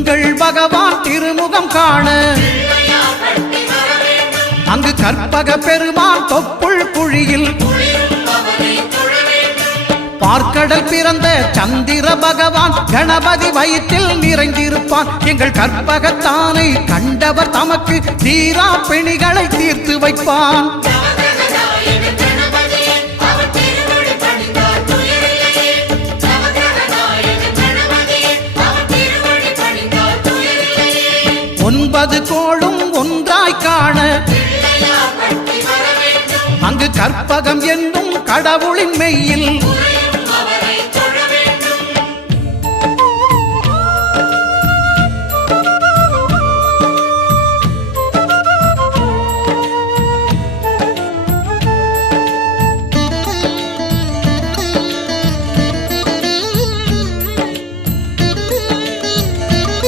எங்கள் பகவான் திருமுகம் காண அங்கு கற்பக பெருமான் தொப்புள் குழியில் பார்க்கடல் பிறந்த சந்திர பகவான் கணபதி வயிற்றில் நிறைந்திருப்பான். எங்கள் கற்பகத்தானை கண்டவர் தமக்கு தீரா பிணிகளை தீர்த்து வைப்பான். ஒன்பது கோளும் ஒன்றாய் காண அங்கு கற்பகம் என்னும் கடவுளின் மெய்யில்